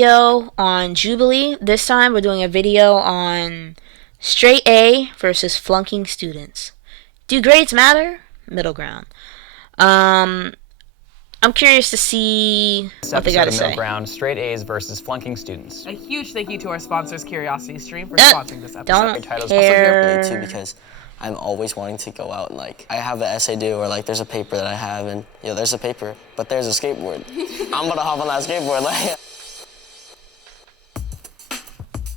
Video on Jubilee. This time we're doing a video on straight A versus flunking students. Do grades matter? Middle ground. Um, I'm curious to see what they got to say. Middle ground, straight A's versus flunking students. A huge thank you to our sponsors, Curiosity Stream, for sponsoring this episode. Don't care. Too, because I'm always wanting to go out and I have an essay due, or there's a paper that I have, and there's a paper, but there's a skateboard. I'm gonna hop on that skateboard.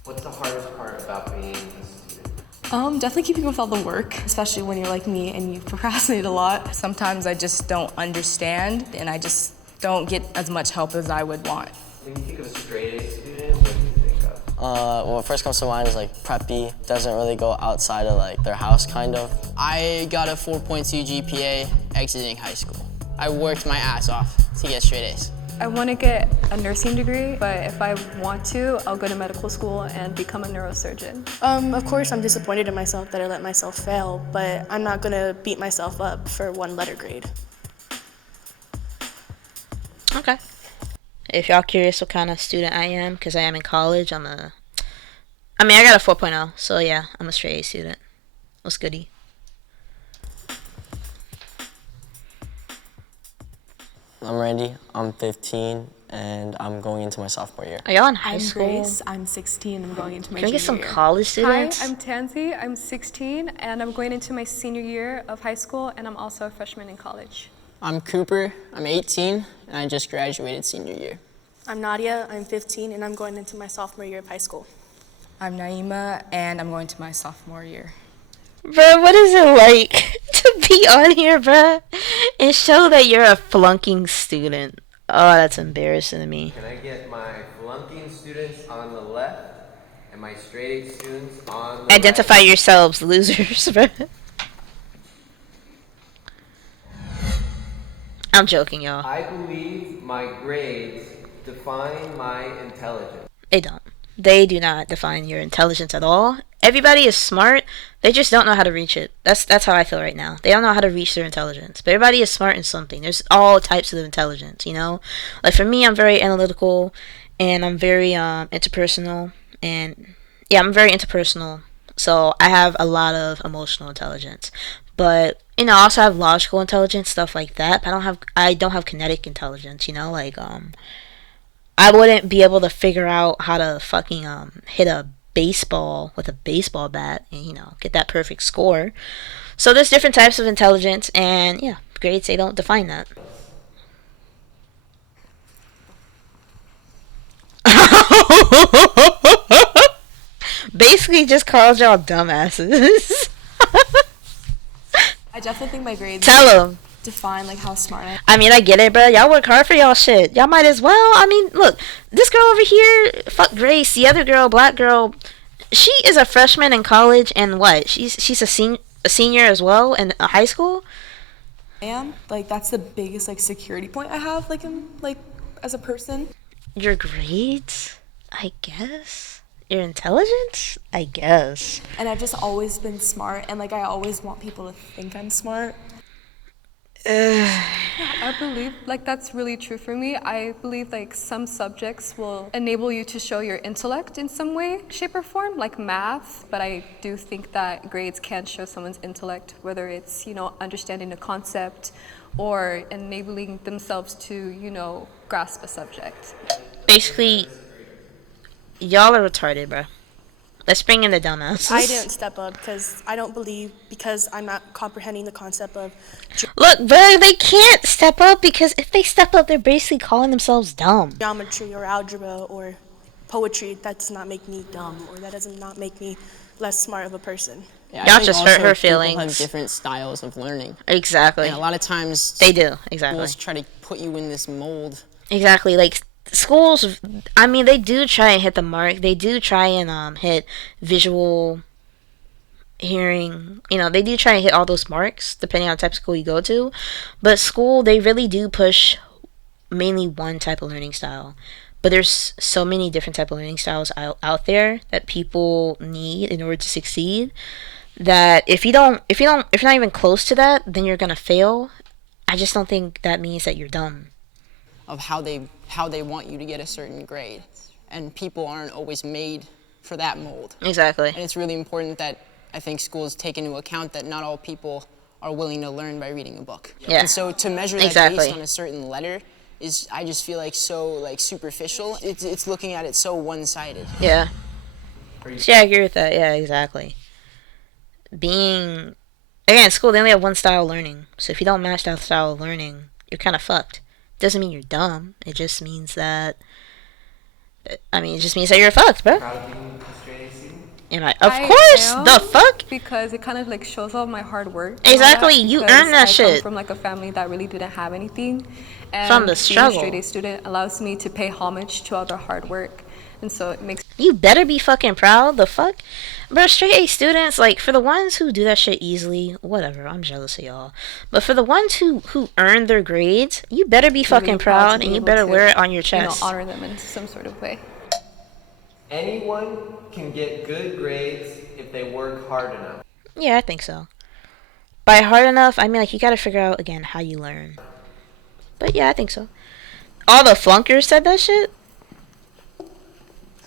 What's the hardest part about being a student? Definitely keeping with all the work, especially when you're like me and you procrastinate a lot. Sometimes I just don't understand and I just don't get as much help as I would want. When you think of a straight A student, what do you think of? What first comes to mind is preppy, doesn't really go outside of their house kind of. I got a 4.2 GPA exiting high school. I worked my ass off to get straight A's. I want to get a nursing degree, but if I want to, I'll go to medical school and become a neurosurgeon. Of course, I'm disappointed in myself that I let myself fail, but I'm not gonna beat myself up for one letter grade. Okay. If y'all curious what kind of student I am, because I am in college, I got a 4.0, so yeah, I'm a straight A student. What's goody? I'm Randy, I'm 15, and I'm going into my sophomore year. Are y'all in high I'm school? Grace, I'm 16, I'm going into my Can we get some junior year. college students? Hi, I'm Tansy. I'm 16, and I'm going into my senior year of high school, and I'm also a freshman in college. I'm Cooper, I'm 18, and I just graduated senior year. I'm Nadia, I'm 15, and I'm going into my sophomore year of high school. I'm Naima and I'm going to my sophomore year. Bruh, what is it like to be on here, bruh, and show that you're a flunking student? Oh, that's embarrassing to me. Can I get my flunking students on the left and my straight A students on the Identify right? yourselves, losers, bruh. I'm joking, y'all. I believe my grades define my intelligence. They don't. They do not define your intelligence at all. Everybody is smart. They just don't know how to reach it. That's how I feel right now. They don't know how to reach their intelligence. But everybody is smart in something. There's all types of intelligence, Like for me, I'm very analytical, and I'm very interpersonal, and yeah, I'm very interpersonal. So I have a lot of emotional intelligence. But I also have logical intelligence, stuff like that. But I don't have kinetic intelligence, I wouldn't be able to figure out how to fucking hit a baseball with a baseball bat and get that perfect score. So there's different types of intelligence, and yeah, grades, they don't define that. Basically just called y'all dumbasses. I definitely think my grades Tell them. define how smart I am. I get it, bro. Y'all work hard for y'all shit. Y'all might as well. Look, this girl over here, fuck Grace. The other girl, black girl, she is a freshman in college, and what? She's a senior as well in high school. I am that's the biggest security point I have as a person. Your grades, I guess. Your intelligence, I guess. And I've just always been smart, and I always want people to think I'm smart. I believe that's really true for me. I believe some subjects will enable you to show your intellect in some way, shape, or form, like math. But I do think that grades can show someone's intellect, whether it's understanding a concept or enabling themselves to grasp a subject. Basically, y'all are retarded, bro. Let's bring in the dumbasses. I didn't step up because I don't believe, because I'm not comprehending the concept of... Look, bro, they can't step up, because if they step up, they're basically calling themselves dumb. Geometry or algebra or poetry. That does not make me dumb, or that does not make me less smart of a person. Yeah, Y'all I think just hurt also her people feelings. have different styles of learning. Exactly. And a lot of times They do, exactly. schools try to put you in this mold. Exactly. Schools, they do try and hit the mark. They do try and hit visual, hearing. They do try and hit all those marks, depending on the type of school you go to. But school, they really do push mainly one type of learning style. But there's so many different type of learning styles out there that people need in order to succeed, that if you're not even close to that, then you're gonna fail. I just don't think that means that you're dumb. Of how they want you to get a certain grade. and people aren't always made for that mold. Exactly. And it's really important that I think schools take into account that not all people are willing to learn by reading a book. Yeah. And so to measure that Exactly. based on a certain letter is, I just feel like, so like superficial. It's looking at it so one-sided. Yeah. Yeah, I agree with that. Yeah, exactly. Being, again, school, they only have one style of learning. So if you don't match that style of learning, you're kind of fucked. Doesn't mean you're dumb. It just means that, it just means that you're fucked, bro. Proud of being a straight A student? Am I? Of course, am, the fuck? Because it kind of like shows off my hard work. and all Exactly, that, you because earned that I shit. come from like a family that really didn't have anything, and From the being struggle. a straight A student allows me to pay homage to all their hard work, and so it makes. You better be fucking proud. The fuck? Bro, straight A students, like, for the ones who do that shit easily, whatever, I'm jealous of y'all. But for the ones who earn their grades, you better be fucking really proud, to and be you able better to, wear it on your chest. honor them in some sort of way. Anyone can get good grades if they work hard enough. Yeah, I think so. By hard enough, I mean, like, you gotta figure out, again, how you learn. But yeah, I think so. All the flunkers said that shit?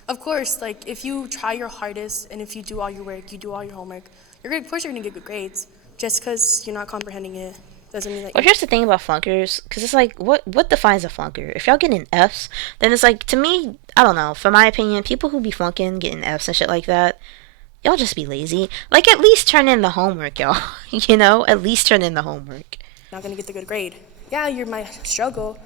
Of course, like if you try your hardest and if you do all your work, you do all your homework, of course you're gonna get good grades. Just because you're not comprehending it doesn't mean that. Well, here's the thing about flunkers, because it's like, what defines a flunker? If y'all getting Fs, then it's like, to me, I don't know, from my opinion, people who be flunking, getting Fs and shit like that, y'all just be lazy. Like, at least turn in the homework, y'all. You know? At least turn in the homework. Not gonna get the good grade. Yeah, you might struggle,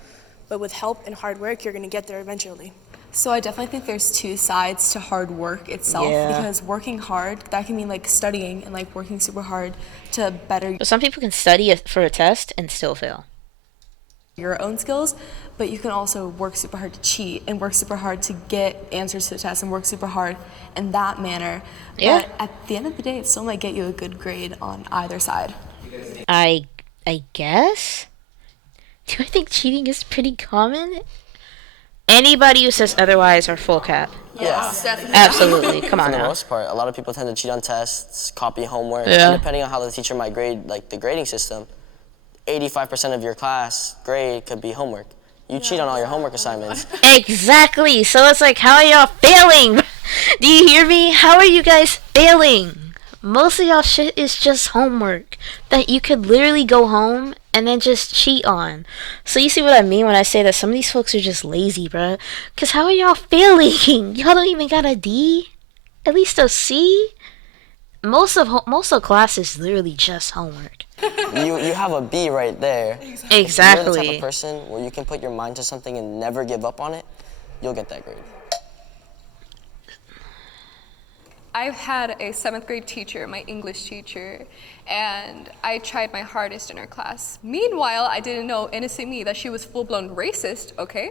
but with help and hard work, you're gonna get there eventually. So I definitely think there's two sides to hard work itself. Yeah. Because working hard, that can mean like studying and like working super hard to better But some people can study for a test and still fail. your own skills, but you can also work super hard to cheat and work super hard to get answers to the test and work super hard in that manner. Yeah. But at the end of the day, it still might get you a good grade on either side. I guess? Do I think cheating is pretty common? Anybody who says otherwise are full cap. Yeah. Absolutely. Come on For the now. most part, a lot of people tend to cheat on tests, copy homework, Yeah. and depending on how the teacher might grade, like the grading system, 85% of your class grade could be homework. You cheat on all your homework assignments. Exactly. So it's like, how are y'all failing? Do you hear me? How are you guys failing? Most of y'all shit is just homework that you could literally go home and then just cheat on. So you see what I mean when I say that some of these folks are just lazy, bruh? Because how are y'all failing? Y'all don't even got a D? At least a C? Most of class is literally just homework. You have a B right there. If you're the type Exactly. of person where you can put your mind to something and never give up on it, you'll get that grade. I've had a 7th grade teacher, my English teacher, and I tried my hardest in her class. Meanwhile, I didn't know, innocent me, that she was full-blown racist, okay?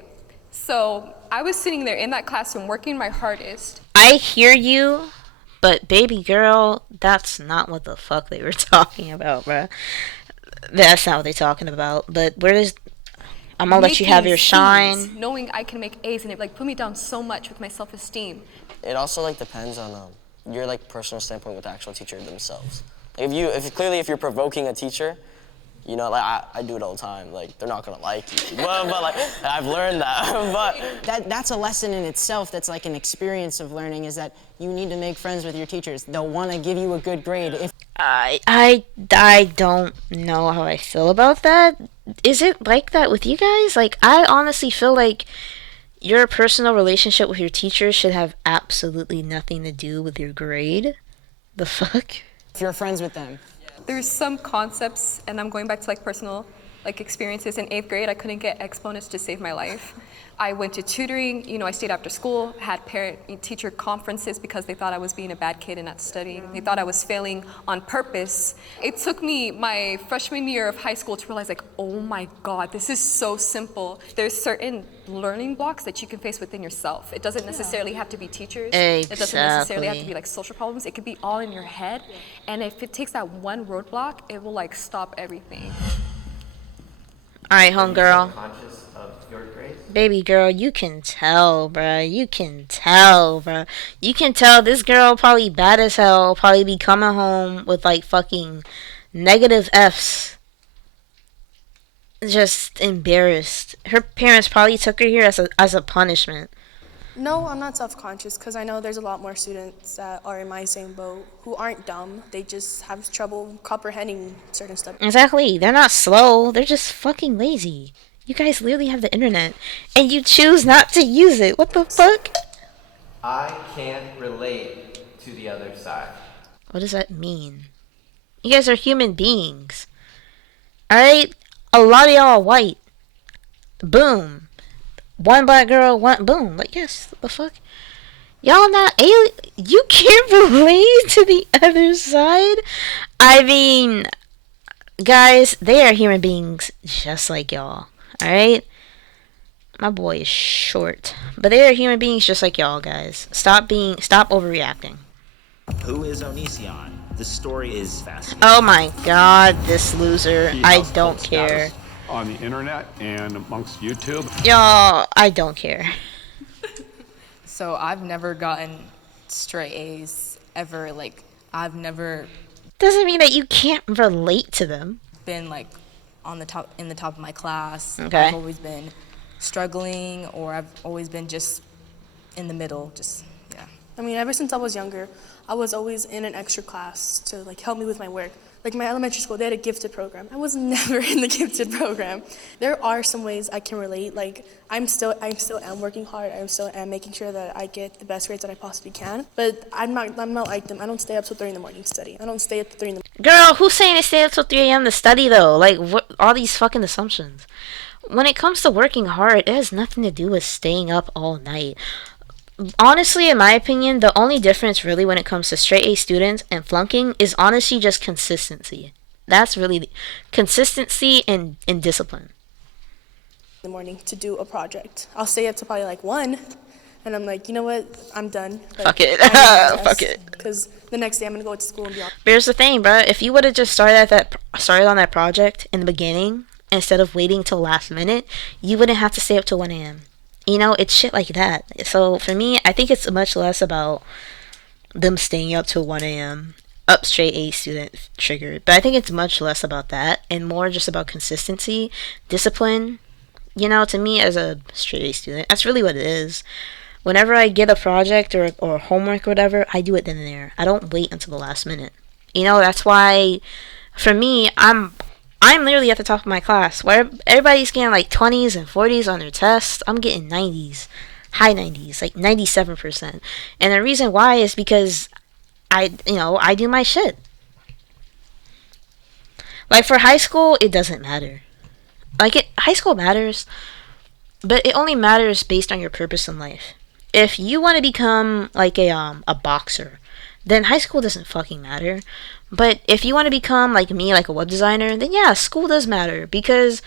So I was sitting there in that classroom working my hardest. I hear you, but baby girl, that's not what the fuck they were talking about, bruh. That's not what they're talking about. But I'm gonna let you have your Making shine. C's, knowing I can make A's, and it like put me down so much with my self-esteem. It also like depends on your like personal standpoint with the actual teacher themselves. Like if you're provoking a teacher, you know, like I do it all the time. Like they're not gonna like you, but like I've learned that. But That's a lesson in itself. That's like an experience of learning, is that you need to make friends with your teachers. They'll want to give you a good grade. If I don't know how I feel about that. Is it like that with you guys? Like, I honestly feel like your personal relationship with your teacher should have absolutely nothing to do with your grade. The fuck? you're friends with them. There's some concepts, and I'm going back to like personal like experiences. In 8th grade, I couldn't get exponents to save my life. I went to tutoring, you know, I stayed after school, had parent-teacher conferences because they thought I was being a bad kid and not studying. They thought I was failing on purpose. It took me my freshman year of high school to realize, like, oh my God, this is so simple. There's certain learning blocks that you can face within yourself. It doesn't necessarily have to be teachers. It doesn't necessarily have to be like social problems. It could be all in your head. And if it takes that one roadblock, it will like stop everything. All right, homegirl. Conscious of your grades? Baby girl, you can tell, bruh. You can tell, bruh. You can tell this girl probably bad as hell, probably be coming home with like fucking negative Fs. Just embarrassed. Her parents probably took her here as a punishment. No, I'm not self-conscious because I know there's a lot more students that are in my same boat who aren't dumb. They just have trouble comprehending certain stuff. Exactly. They're not slow. They're just fucking lazy. You guys literally have the internet, and you choose not to use it. What the fuck? I can't relate to the other side. What does that mean? You guys are human beings. Alright? A lot of y'all are white. Boom. One black girl, one boom. Like, yes, the fuck? Y'all not alien. You can't relate to the other side? I mean, guys, they are human beings just like y'all. Alright? My boy is short. But they are human beings just like y'all, guys. Stop overreacting. Who is Onision? The story is fascinating. Oh my god, this loser. I don't care. On the internet and amongst YouTube. Y'all, I don't care. So I've never gotten straight A's ever. Like, I've never Doesn't mean that you can't relate to them. been like in the top of my class. Okay. I've always been struggling, or I've always been just in the middle. Just yeah. I mean, ever since I was younger, I was always in an extra class to like help me with my work. Like my elementary school, they had a gifted program. I was never in the gifted program. There are some ways I can relate. Like I still am working hard. I still am making sure that I get the best grades that I possibly can. But I'm not like them. I don't stay up till 3 in the morning to study. I don't stay up till 3 in the morning. Girl, who's saying to stay up till 3 a.m. to study though? Like, what? All these fucking assumptions. When it comes to working hard, it has nothing to do with staying up all night. Honestly, in my opinion, the only difference really when it comes to straight A students and flunking is honestly just consistency. That's really consistency and discipline. In the morning to do a project. I'll stay up to probably like 1, and I'm like, you know what? I'm done. Like, Fuck it. Fuck it. Because the next day I'm gonna go to school and be on. But here's the thing, bro. If you would have just started on that project in the beginning instead of waiting till last minute, you wouldn't have to stay up till 1 a.m. You know, it's shit like that. So for me, I think it's much less about them staying up till 1 a.m. Up straight A student triggered. But I think it's much less about that and more just about consistency, discipline. You know, to me as a straight A student, that's really what it is. Whenever I get a project or homework or whatever, I do it then and there. I don't wait until the last minute. You know, that's why for me, I'm literally at the top of my class. Where everybody's getting like 20s and 40s on their tests, I'm getting 90s, high 90s, like 97%. And the reason why is because I do my shit. Like for high school, it doesn't matter. High school matters, but it only matters based on your purpose in life. If you want to become like a boxer, then high school doesn't fucking matter. But if you want to become like me, like a web designer, then yeah, school does matter. Because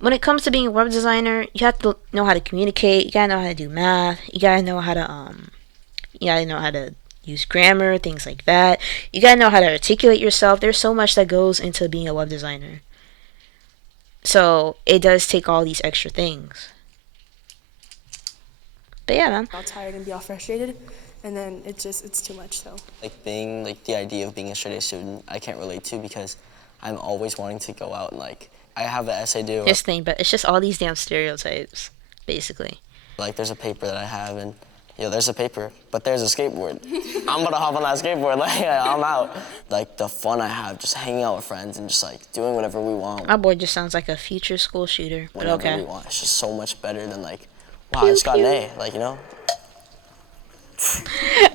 when it comes to being a web designer, you have to know how to communicate. You gotta know how to do math. You gotta know how to use grammar, things like that. You gotta know how to articulate yourself. There's so much that goes into being a web designer. So it does take all these extra things. But yeah, man. All tired and be all frustrated. And then it's too much, so. The idea of being a straight A student, I can't relate to because I'm always wanting to go out and I have an essay due. This thing, but it's just all these damn stereotypes, basically. Like there's a paper that I have and, there's a paper, but there's a skateboard. I'm gonna hop on that skateboard, I'm out. Like the fun I have just hanging out with friends and just doing whatever we want. My boy just sounds like a future school shooter, but Whenever okay. we want. It's just so much better than wow, I just got an A,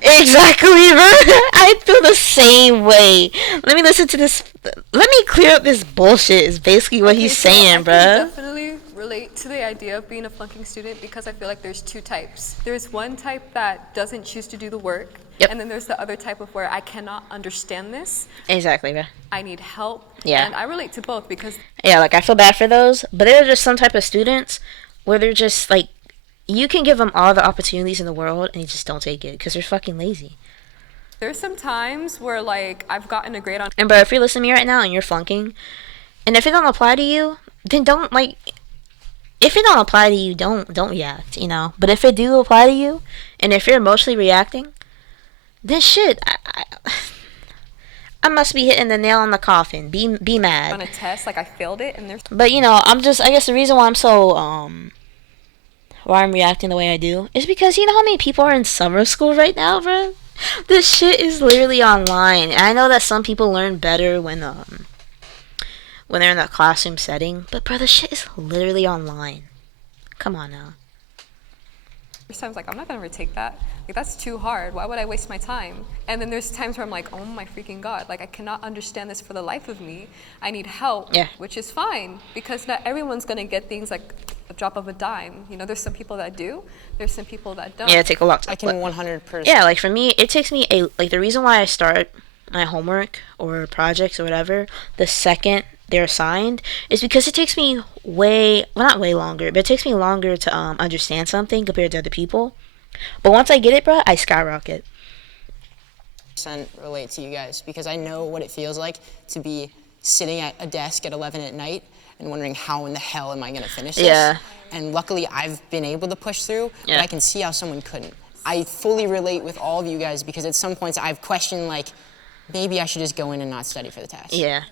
Exactly, bro. I feel the same way. Let me listen to this. Let me clear up this bullshit. Is basically what he's saying, bro. I can definitely relate to the idea of being a flunking student because I feel like there's 2 types. There's one type that doesn't choose to do the work, Yep. and then there's the other type of where I cannot understand this. Exactly, bro. I need help. Yeah. And I relate to both because Yeah, I feel bad for those, but there are just some type of students where they're just you can give them all the opportunities in the world and they just don't take it because they're fucking lazy. there's some times where I've gotten a grade on. And bro, if you're listening to me right now and you're flunking, and if it don't apply to you, then don't if it don't apply to you, don't react, But if it do apply to you, and if you're emotionally reacting, then shit, I must be hitting the nail on the coffin. Be mad. On a test, I failed it, and there's. But I guess the reason why I'm so why I'm reacting the way I do is because you know how many people are in summer school right now, bro? This shit is literally online. And I know that some people learn better when they're in a classroom setting, but bro, this shit is literally online. Come on now. There's times like I'm not gonna retake that. Like that's too hard. Why would I waste my time? And then there's times where I'm like, oh my freaking god, like I cannot understand this for the life of me. I need help. Yeah. Which is fine because not everyone's gonna get things like a drop of a dime. You know, there's some people that do. There's some people that don't. Yeah, it take a lot. I can 100%. Yeah, like for me, it takes me the reason why I start my homework or projects or whatever the second they're assigned is because it takes me not way longer, but it takes me longer to understand something compared to other people. But once I get it, bro, I skyrocket. Relate to you guys because I know what it feels like to be sitting at a desk at 11 at night and wondering how in the hell am I going to finish this? Yeah. And luckily I've been able to push through, Yeah. but I can see how someone couldn't. I fully relate with all of you guys because at some points I've questioned like maybe I should just go in and not study for the test. Yeah.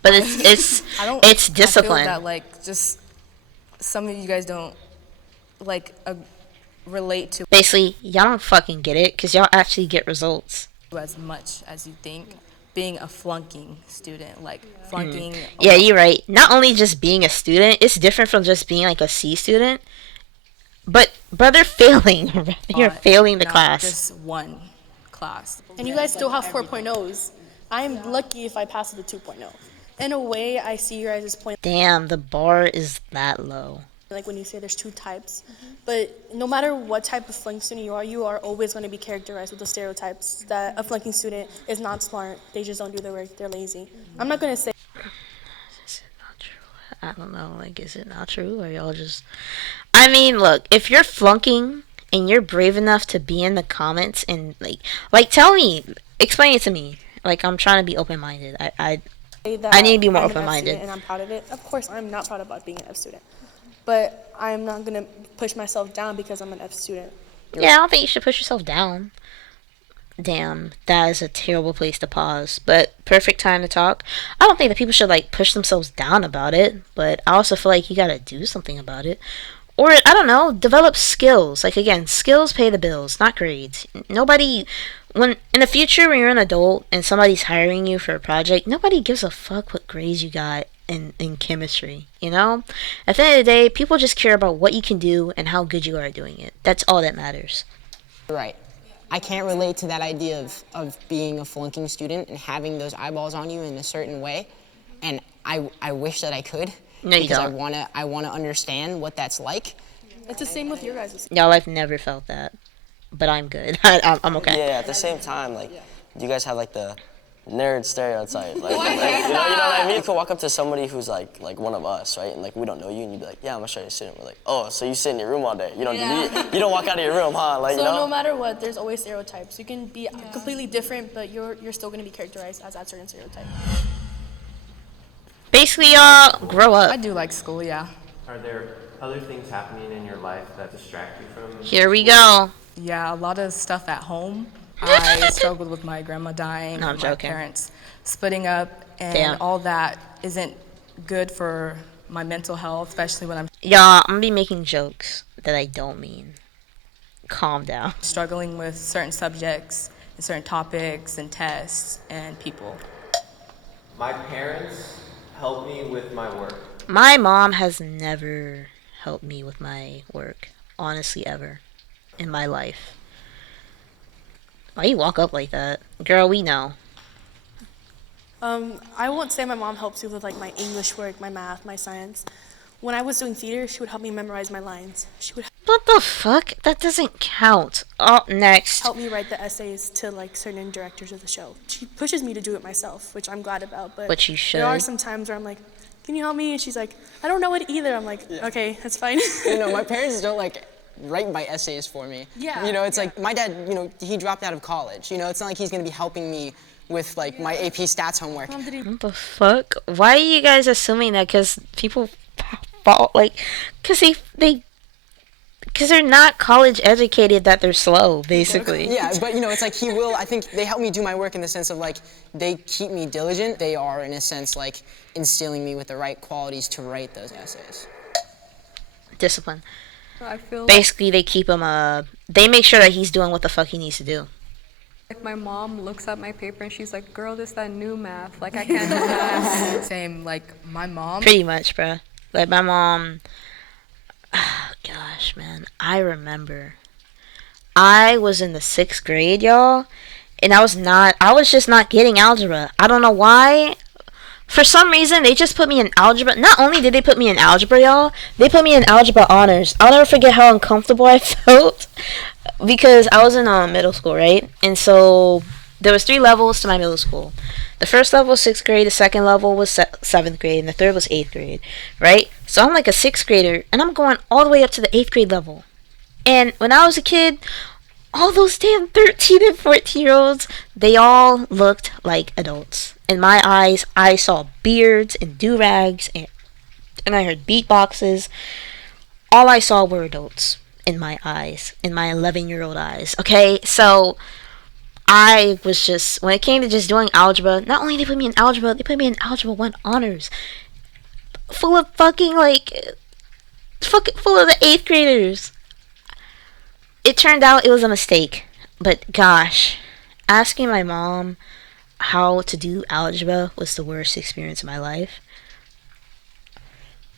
But it's discipline. I feel that like just some of you guys don't like relate to Basically, y'all don't fucking get it because y'all actually get results. as much as you think. Being a flunking student, like flunking. Yeah, you're right. Not only just being a student, it's different from just being like a C student. But brother, failing. You're failing the not class. Just one class. And you guys still have 4.0s. I'm lucky if I pass the 2.0. In a way, I see your guys' point. Damn, the bar is that low. Like when you say there's two types. But no matter what type of flunking student you are always going to be characterized with the stereotypes that a flunking student is not smart, they just don't do their work, they're lazy. I'm not going to say... Is it not true? I don't know. Like, is it not true? Or y'all just... I mean, look, if you're flunking and you're brave enough to be in the comments and, like tell me, explain it to me. Like, I'm trying to be open-minded. I need to be more open-minded. And I'm proud of it. Of course, I'm not proud about being an F student. But I'm not going to push myself down because I'm an F student. Yeah, I don't think you should push yourself down. Damn, that is a terrible place to pause. But perfect time to talk. I don't think that people should, like, push themselves down about it. But I also feel like you gotta do something about it. Or, I don't know, develop skills. Like, again, skills pay the bills, not grades. Nobody... in the future, when you're an adult and somebody's hiring you for a project, nobody gives a fuck what grades you got in chemistry, you know? At the end of the day, people just care about what you can do and how good you are at doing it. That's all that matters. Right. I can't relate to that idea of being a flunking student and having those eyeballs on you in a certain way. And I wish that I could. No, you because don't. I wanna understand what that's like. It's the same with your guys'. Y'all, I've never felt that. But I'm good. I'm okay. Yeah, at the same time, like, you guys have like the nerd stereotype. Like, you know what I mean? You could walk up to somebody who's like one of us, right? And like we don't know you, and you'd be like, yeah, I'm a straight student. We're like, oh, so you sit in your room all day? You don't walk out of your room, huh? Like, So you know? no matter what, there's always stereotypes. You can be completely different, but you're still going to be characterized as that certain stereotype. Basically, y'all grow up. I do like school, yeah. Are there other things happening in your life that distract you from? Here we go. Yeah, a lot of stuff at home. I struggled with my grandma dying, No, I'm my joking. parents splitting up, and Damn. all that isn't good for my mental health, especially when I'm Y'all, I'm gonna be making jokes that I don't mean. Calm down. struggling with certain subjects and certain topics and tests and people. My parents help me with my work. My mom has never helped me with my work. Honestly, ever. In my life. Why you walk up like that? Girl, we know. I won't say my mom helps me with like my English work, my math, my science. When I was doing theater, she would help me memorize my lines. She would What the fuck? That doesn't count. Oh, next. help me write the essays to like certain directors of the show. She pushes me to do it myself, which I'm glad about. But Which you should. There are some times where I'm like, can you help me? And she's like, I don't know it either. I'm like, okay, that's fine. You know, my parents don't like write my essays for me. Yeah, You know, it's yeah. like my dad, you know, he dropped out of college. You know, it's not like he's gonna be helping me with like my AP stats homework. Mom, did he- What the fuck? Why are you guys assuming that? Because people fall like, because they're not college educated that they're slow, basically. Yeah, but you know, it's like he will, I think they help me do my work in the sense of like, they keep me diligent. They are, in a sense, like instilling me with the right qualities to write those essays. Discipline. I feel Basically, they keep him, they make sure that he's doing what the fuck he needs to do. like my mom looks at my paper and she's like, girl, this that new math. Like, I can't do math. Same, like my mom. Pretty much, bruh. Like, my mom, oh, gosh, man. I remember. I was in the 6th grade, y'all, and I was just not getting algebra. I don't know why. For some reason, they just put me in algebra. Not only did they put me in algebra, y'all, they put me in algebra honors. I'll never forget how uncomfortable I felt because I was in middle school, right? And so there was 3 levels to my middle school. The first level was 6th grade, the second level was 7th grade, and the third was 8th grade, right? So I'm like a 6th grader, and I'm going all the way up to the 8th grade level. And when I was a kid, all those damn 13 and 14-year-olds, they all looked like adults. In my eyes, I saw beards and do-rags, and I heard beatboxes. All I saw were adults in my eyes, in my 11-year-old eyes, okay? So I was just, when it came to just doing algebra, not only did they put me in algebra, they put me in Algebra 1 honors. Full of fucking, like, full of the 8th graders. It turned out it was a mistake. But gosh, asking my mom how to do algebra was the worst experience of my life.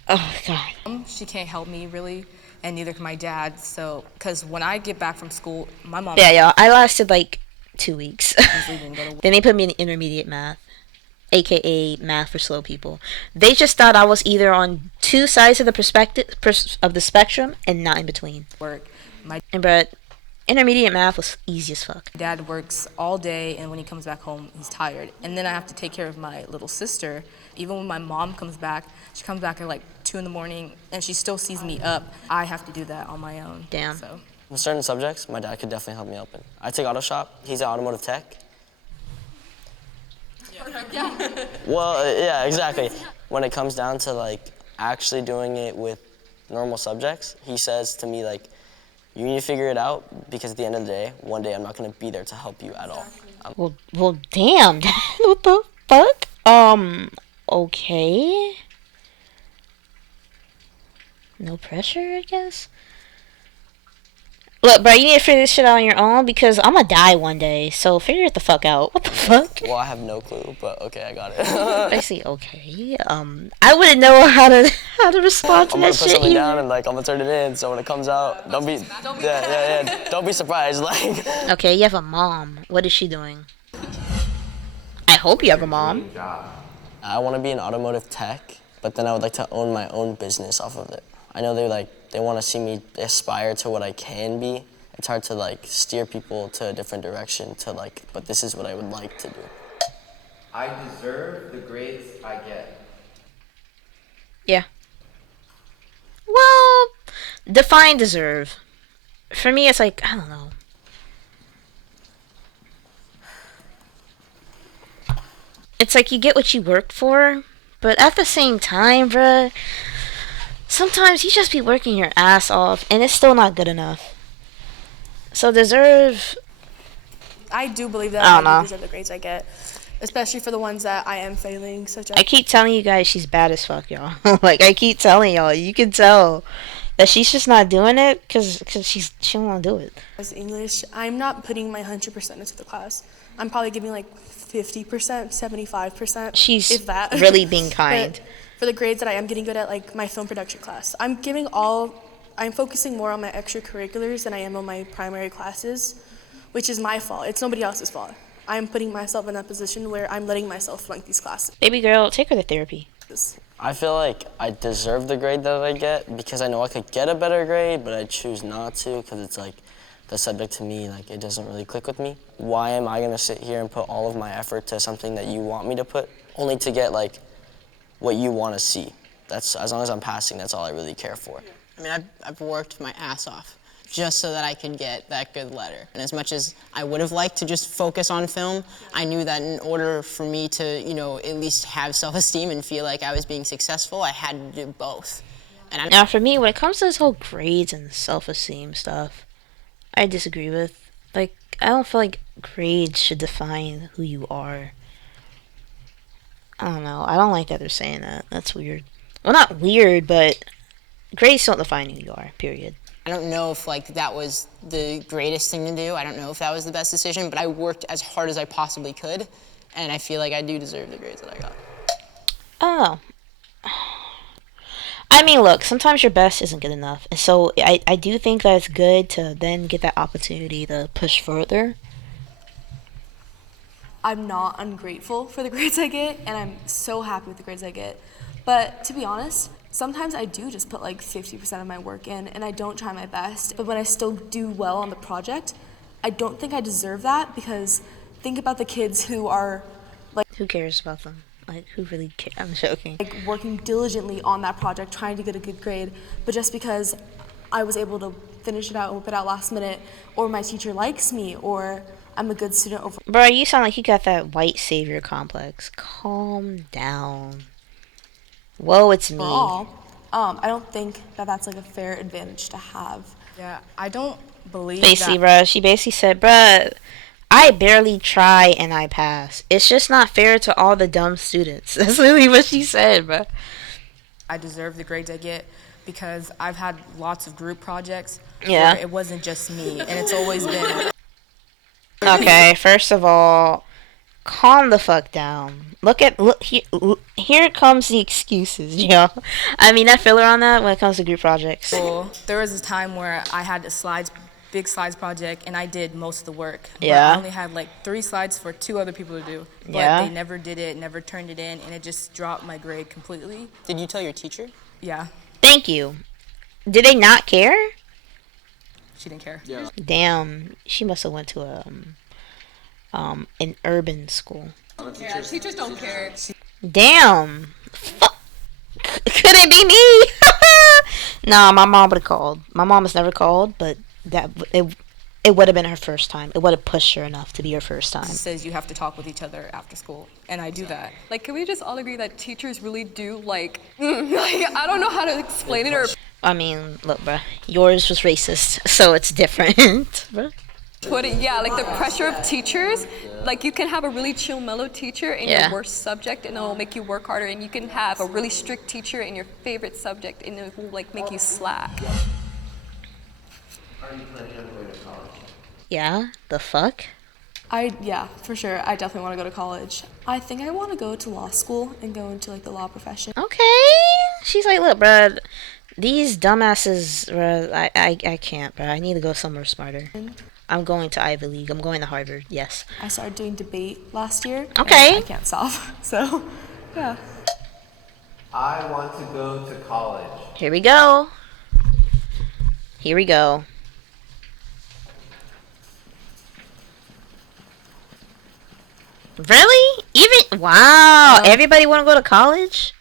Oh, God. She can't help me, really, and neither can my dad. So, because when I get back from school, my mom... Yeah, y'all, I lasted, like, 2 weeks. didn't go to Then they put me in intermediate math, aka math for slow people. They just thought I was either on 2 sides of the spectrum and not in between. work. But intermediate math was easy as fuck. Dad works all day, and when he comes back home, he's tired. And then I have to take care of my little sister. Even when my mom comes back, she comes back at like 2 in the morning, and she still sees me up. I have to do that on my own. Damn. So. With certain subjects, my dad could definitely help me out in. I take auto shop. He's an automotive tech. Yeah. Well, yeah, exactly. When it comes down to like actually doing it with normal subjects, he says to me like, you need to figure it out because at the end of the day, one day I'm not gonna be there to help you at all. Well, damn, Dad. What the fuck? Okay. No pressure, I guess. Look, bro, you need to figure this shit out on your own because I'm gonna die one day. So figure it the fuck out. What the fuck? Well, I have no clue, but okay, I got it. I see. Okay. I wouldn't know how to respond to I'm that gonna put shit something either. down and like I'm gonna turn it in. So when it comes out, don't be don't be surprised. Like. Okay, you have a mom. What is she doing? I hope you have a mom. I want to be an automotive tech, but then I would like to own my own business off of it. I know they want to see me aspire to what I can be. It's hard to like steer people to a different direction to like, but this is what I would like to do. I deserve the grades I get. Yeah. Well, define deserve. For me, it's like, I don't know. It's like you get what you work for, but at the same time, bruh, sometimes you just be working your ass off, and it's still not good enough. So deserve... I do believe that I don't I know. deserve the grades I get, especially for the ones that I am failing, such as... I keep telling you guys she's bad as fuck, y'all. Like, I keep telling y'all, you can tell that she's just not doing it because she don't want to do it. As English, I'm not putting my 100% into the class. I'm probably giving like 50%, 75%. She's if that. really being kind. But for the grades that I am getting good at, like my film production class, I'm focusing more on my extracurriculars than I am on my primary classes, which is my fault. It's nobody else's fault. I'm putting myself in that position where I'm letting myself flunk these classes. Baby girl, take her to therapy. I feel like I deserve the grade that I get because I know I could get a better grade, but I choose not to because it's like the subject to me, like it doesn't really click with me. Why am I gonna sit here and put all of my effort to something that you want me to put only to get like what you want to see? That's, as long as I'm passing, that's all I really care for. I mean, I've worked my ass off just so that I could get that good letter. And as much as I would have liked to just focus on film, I knew that in order for me to, you know, at least have self-esteem and feel like I was being successful, I had to do both. And Now, for me, when it comes to this whole grades and self-esteem stuff, I disagree with. Like, I don't feel like grades should define who you are. I don't know. I don't like that they're saying that. That's weird. Well, not weird, but grades don't define who you are, period. I don't know if like that was the greatest thing to do. I don't know if that was the best decision, but I worked as hard as I possibly could, and I feel like I do deserve the grades that I got. Oh. I mean, look, sometimes your best isn't good enough. And so I do think that it's good to then get that opportunity to push further. I'm not ungrateful for the grades I get, and I'm so happy with the grades I get. But to be honest, sometimes I do just put like 50% of my work in, and I don't try my best. But when I still do well on the project, I don't think I deserve that, because think about the kids who are like... Who cares about them? Like, who really cares? I'm joking. Like, working diligently on that project, trying to get a good grade, but just because I was able to finish it out and whip it out last minute, or my teacher likes me, or I'm a good student over... Bro, you sound like you got that white savior complex. Calm down. Whoa, it's me. Overall, I don't think that that's like a fair advantage to have. Yeah, I don't believe Basically, that. bruh, she basically said, bruh, I barely try and I pass. It's just not fair to all the dumb students. That's literally what she said, bruh. I deserve the grades I get because I've had lots of group projects Yeah. where it wasn't just me, and it's always been... Okay, first of all, calm the fuck down. Look, here comes the excuses, yo. I mean, I feel her on that when it comes to group projects. Well, there was a time where I had a big slides project, and I did most of the work. Yeah. But I only had like 3 slides for 2 other people to do. But Yeah. they never did it, never turned it in, and it just dropped my grade completely. Did you tell your teacher? Yeah. Thank you. Did they not care? She didn't care. Yeah. Damn, she must have went to an urban school. Yeah, teachers don't care. Damn. Fuck. Could it be me? Nah, my mom would have called. My mom has never called, but it would have been her first time. It would have pushed her enough to be her first time. It says you have to talk with each other after school, and I do that. Like, can we just all agree that teachers really do like I don't know how to explain it, or I mean, look, bruh, yours was racist, so it's different, bruh. put it, yeah, like the pressure of teachers. Like, you can have a really chill, mellow teacher in Yeah. your worst subject, and it'll make you work harder. And you can have a really strict teacher in your favorite subject, and it will like make you slack. Are you planning on going to college? Yeah, the fuck? Yeah, for sure. I definitely want to go to college. I think I want to go to law school and go into like the law profession. Okay. She's like, look, bruh, these dumbasses, bruh, I can't, bruh. I need to go somewhere smarter. I'm going to Ivy League. I'm going to Harvard, yes. I started doing debate last year. Okay. And I can't stop. So, yeah. I want to go to college. Here we go. Here we go. Really? Even wow, everybody want to go to college?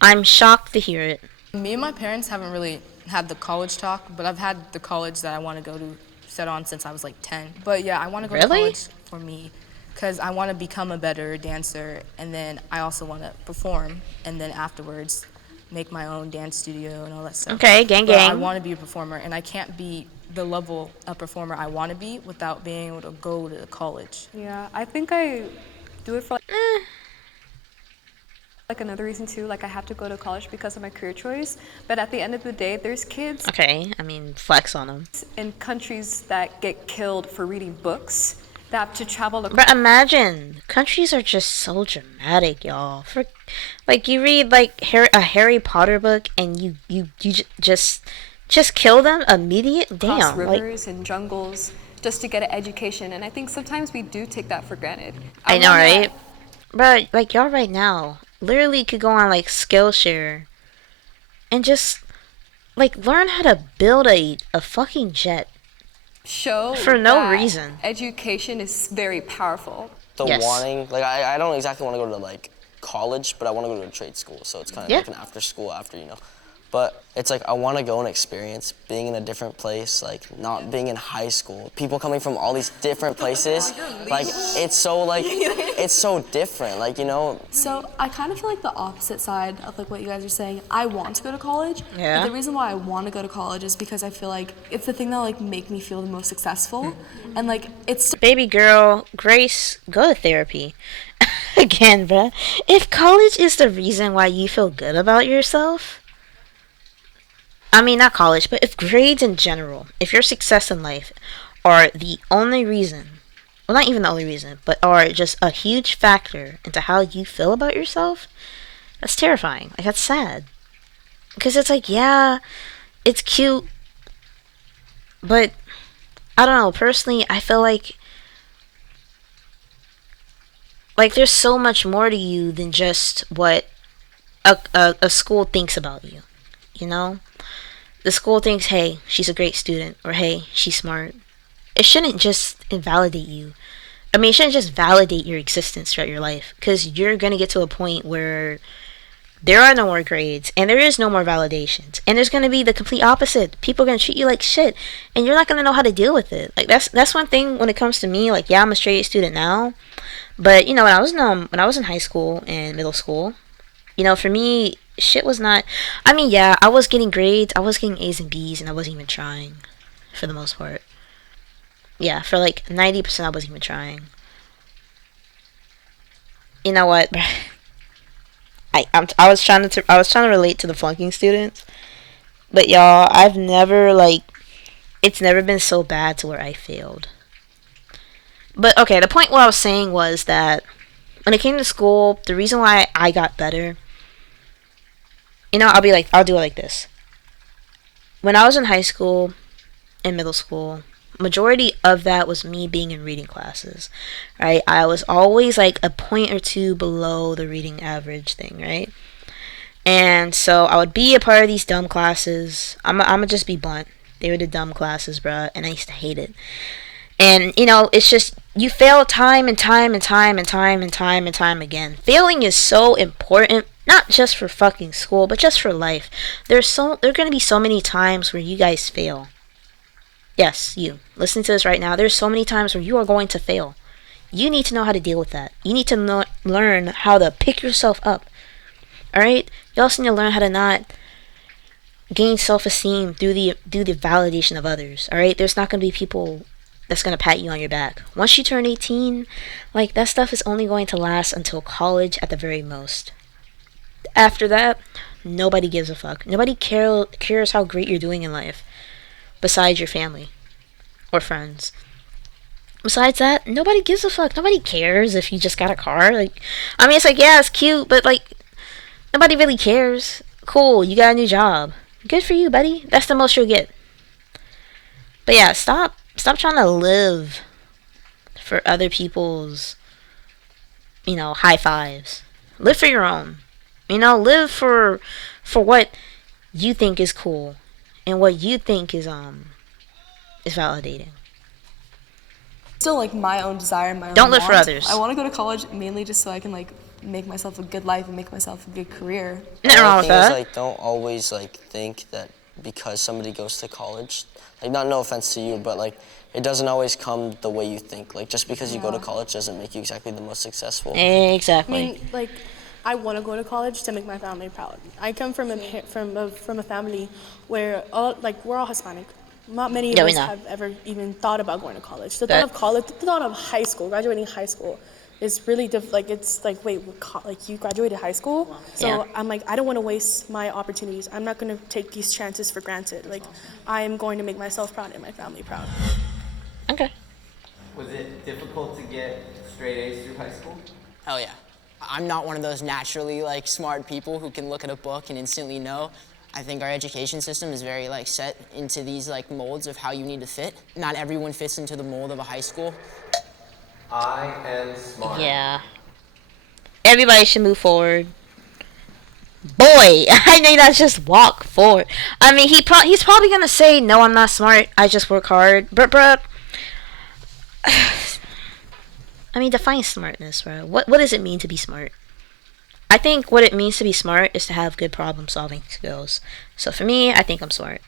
I'm shocked to hear it. Me and my parents haven't really had the college talk, but I've had the college that I want to go to set on since I was like 10. But yeah, I want to go to Really? college for me because I want to become a better dancer, and then I also want to perform, and then afterwards make my own dance studio and all that stuff. Okay, gang But I gang. want to be a performer, and I can't be the level of performer I want to be without being able to go to college. Yeah, I think I do it for like another reason too. Like, I have to go to college because of my career choice. But at the end of the day, there's kids Okay, I mean, flex on them. in countries that get killed for reading books that have to travel But imagine, countries are just so dramatic, y'all. For like, you read like a Harry Potter book and you just kill them immediate. across Damn, like rivers and jungles just to get an education. And I think sometimes we do take that for granted. I know, wanna- right? But like y'all right now, literally could go on like Skillshare and just like learn how to build a fucking jet. Show For no that reason. Education is very powerful. The Yes. wanting, like I don't exactly want to go to like college, but I want to go to a trade school. So it's kind of Yeah. like an after school after, you know. But it's like I want to go and experience being in a different place, like not being in high school. People coming from all these different places, like it's so different, like, you know. So I kind of feel like the opposite side of like what you guys are saying. I want to go to college. Yeah. But the reason why I want to go to college is because I feel like it's the thing that like make me feel the most successful, and like it's Baby girl, Grace, go to therapy. Again, bruh. If college is the reason why you feel good about yourself, I mean, not college, but if grades in general, if your success in life are the only reason, well, not even the only reason, but are just a huge factor into how you feel about yourself, that's terrifying. Like, that's sad. Because it's like, yeah, it's cute, but I don't know. Personally, I feel like there's so much more to you than just what a school thinks about you. You know? The school thinks, hey, she's a great student, or hey, she's smart. It shouldn't just invalidate you. I mean, it shouldn't just validate your existence throughout your life, because you're going to get to a point where there are no more grades, and there is no more validations, and there's going to be the complete opposite. People are going to treat you like shit, and you're not going to know how to deal with it. Like, that's one thing when it comes to me. Like, yeah, I'm a straight A student now, but you know, when I was in high school and middle school, you know, for me, shit was not. I mean, yeah, I was getting grades, I was getting A's and B's, and I wasn't even trying, for the most part. Yeah, for like 90%, I wasn't even trying. You know what? I was trying to relate to the flunking students, but y'all, I've never like it's never been so bad to where I failed. But okay, the point what I was saying was that when it came to school, the reason why I got better, you know, I'll do it like this. When I was in high school and middle school, majority of that was me being in reading classes, right? I was always like a point or two below the reading average thing, right? And so I would be a part of these dumb classes. I'ma just be blunt. They were the dumb classes, bruh, and I used to hate it. And you know, it's just you fail time and time and time and time and time and time again. Failing is so important, not just for fucking school, but just for life. There are gonna be so many times where you guys fail. Yes, you. Listening to this right now, there's so many times where you are going to fail. You need to know how to deal with that. You need to learn how to pick yourself up. Alright? You also need to learn how to not gain self-esteem through the validation of others. Alright? There's not going to be people that's going to pat you on your back. Once you turn 18, like, that stuff is only going to last until college at the very most. After that, nobody gives a fuck. Nobody cares how great you're doing in life. Besides your family or friends. Besides that, nobody gives a fuck. Nobody cares if you just got a car. Like, I mean, it's like, yeah, it's cute, but like, nobody really cares. Cool, you got a new job. Good for you, buddy. That's the most you'll get. But yeah, stop trying to live for other people's, you know, high fives. Live for your own. You know, live for what you think is cool. And what you think is validating. Still, like, my own desire, my own Don't live for want. others. I want to go to college mainly just so I can, like, make myself a good life and make myself a good career. Nothing wrong with that. Is, like, don't always like think that because somebody goes to college, like, no offense to you, but like, it doesn't always come the way you think. Like, just because you go to college doesn't make you exactly the most successful. Exactly. I mean, like, I want to go to college to make my family proud. I come from a family where we're all Hispanic. Not many of us have ever even thought about going to college. The thought of college, the thought of high school, graduating high school, is really like, it's like, wait, like, you graduated high school? So yeah. I'm like, I don't want to waste my opportunities. I'm not going to take these chances for granted. Like, I am going to make myself proud and my family proud. Okay. Was it difficult to get straight A's through high school? Hell yeah. I'm not one of those naturally, like, smart people who can look at a book and instantly know. I think our education system is very, like, set into these, like, molds of how you need to fit. Not everyone fits into the mold of a high school. I am smart. Yeah. Everybody should move forward. Boy, I need not just walk forward. I mean, he's probably gonna say, no, I'm not smart, I just work hard. But, bruh, I mean, define smartness, bro. What does it mean to be smart? I think what it means to be smart is to have good problem-solving skills. So for me, I think I'm smart.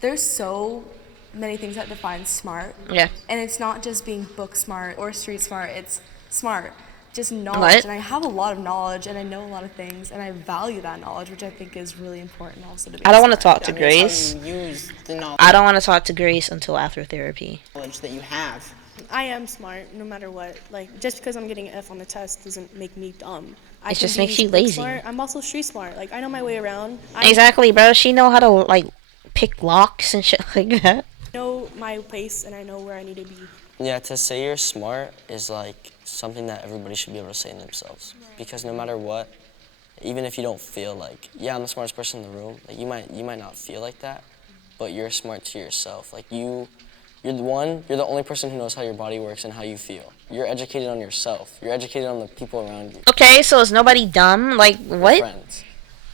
There's so many things that define smart. Yeah. And it's not just being book smart or street smart. It's smart. Just knowledge. What? And I have a lot of knowledge and I know a lot of things and I value that knowledge, which I think is really important also to be I don't want to smart. talk to Grace. Use the knowledge I don't want to talk to Grace until after therapy. that you have I am smart no matter what. Like, just because I'm getting an F on the test doesn't make me dumb. I It can just be makes you book lazy. Smart. I'm also street smart. Like, I know my way around. I Exactly, bro. She know how to like pick locks and shit like that. know my place and I know where I need to be. Yeah, to say you're smart is like something that everybody should be able to say in themselves. Because no matter what, even if you don't feel like, yeah, I'm the smartest person in the room, like you might not feel like that, but you're smart to yourself. Like you're the only person who knows how your body works and how you feel. You're educated on yourself. You're educated on the people around you. Okay, so is nobody dumb? Like Your what? friends.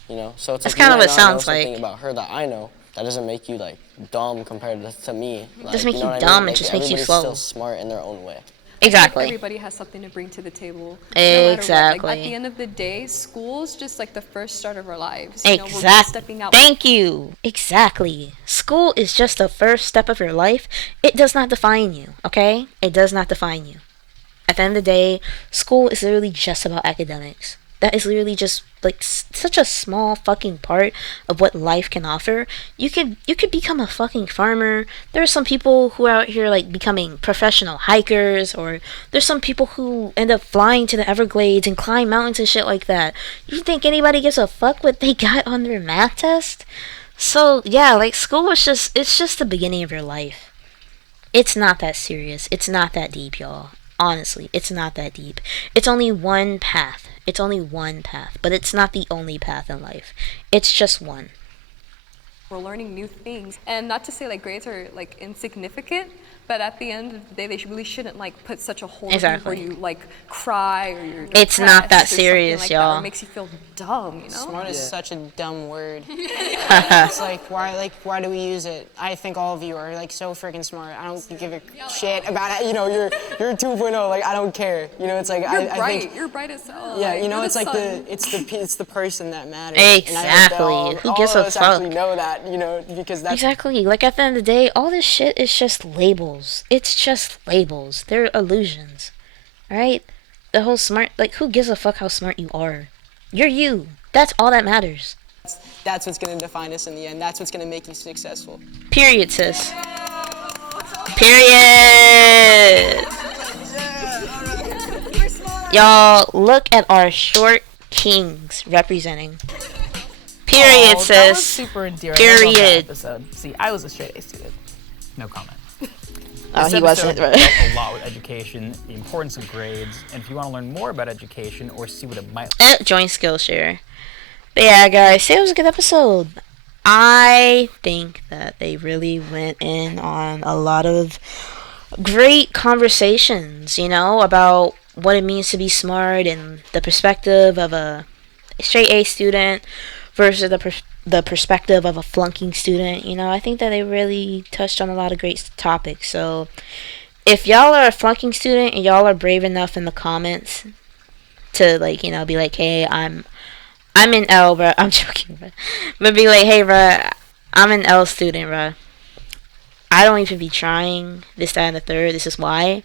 You know? So it's That's like you kind of might what it not know sounds something like. about her that I know. That doesn't make you like dumb compared to me. Like, Doesn't make you know you what I dumb, mean? it Like, just makes you everybody's slow. still smart in their own way. Exactly. Everybody has something to bring to the table. No matter what. Exactly. Like, at the end of the day, school's just like the first start of our lives. You know, we're just Exactly. stepping out. Thank you. Exactly. School is just the first step of your life. It does not define you, okay? It does not define you. At the end of the day, school is literally just about academics. That is literally just like such a small fucking part of what life can offer. You could become a fucking farmer. There are some people who are out here like becoming professional hikers, or there's some people who end up flying to the Everglades and climb mountains and shit like that. You think anybody gives a fuck what they got on their math test? So yeah, like school is it's just the beginning of your life. It's not that serious. It's not that deep, y'all. Honestly, it's not that deep. It's only one path. It's only one path, but it's not the only path in life. It's just one. We're learning new things. And not to say like grades are like insignificant, but at the end of the day, they really shouldn't like put such a hold Exactly. on you where you like cry or you're It's not that depressed or serious, something like that, or y'all. it makes you feel dumb, you know? Smart is such a dumb word. It's why do we use it? I think all of you are like so freaking smart. I don't give a shit about it. You know, you're 2.0. Like I don't care. You know, it's like You're I bright. think. You're bright as hell. Yeah, like, you know, you're it's like sun. it's the person that matters. Exactly. And I think that Who gives all a of us fuck? actually know that, you know, because that's Exactly. Like at the end of the day, all this shit is just labels. It's just labels. They're illusions. Alright? The whole smart, like, who gives a fuck how smart you are? You're you. That's all that matters. that's what's gonna define us in the end. That's what's gonna make you successful. Period, sis. Period. Y'all, look at our short kings representing. Period, Oh, that was sis. super endearing. I love that Period. episode. See, I was a straight A student. No comment. Oh, This he wasn't. episode dealt a lot with education, the importance of grades, and if you want to learn more about education or see what it might Join Skillshare. But yeah, guys, it was a good episode. I think that they really went in on a lot of great conversations, you know, about what it means to be smart and the perspective of a straight A student versus the perspective of a flunking student. You know, I think that they really touched on a lot of great topics. So if y'all are a flunking student and y'all are brave enough in the comments to like, you know, be like, hey, I'm in L, bro. I'm joking, bro. But be like, hey, bro, I'm an L student, bro. I don't even be trying this, that, and the third. This is why.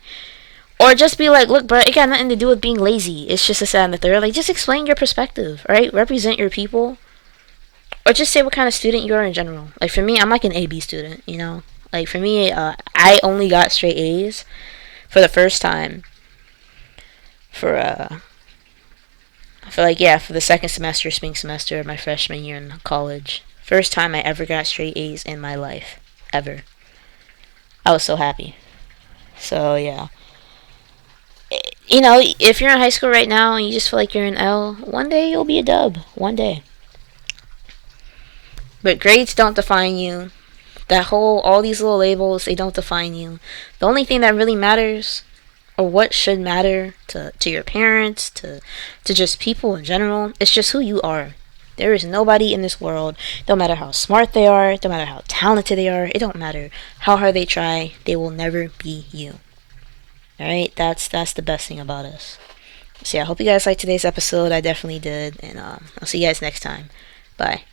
Or just be like, look, bro, it got nothing to do with being lazy. It's just this, that, and the third. Like, just explain your perspective, right? Represent your people. Or just say what kind of student you are in general. Like, for me, I'm like an AB student, you know? Like, for me, I only got straight A's for the first time for the second semester, spring semester of my freshman year in college. First time I ever got straight A's in my life. Ever. I was so happy. So, yeah. You know, if you're in high school right now and you just feel like you're an L, one day you'll be a dub. One day. But grades don't define you. All these little labels, they don't define you. The only thing that really matters, or what should matter to your parents, to just people in general, it's just who you are. There is nobody in this world, no matter how smart they are, no matter how talented they are, it don't matter how hard they try, they will never be you. Alright, that's the best thing about us. So yeah, I hope you guys liked today's episode. I definitely did, and I'll see you guys next time. Bye.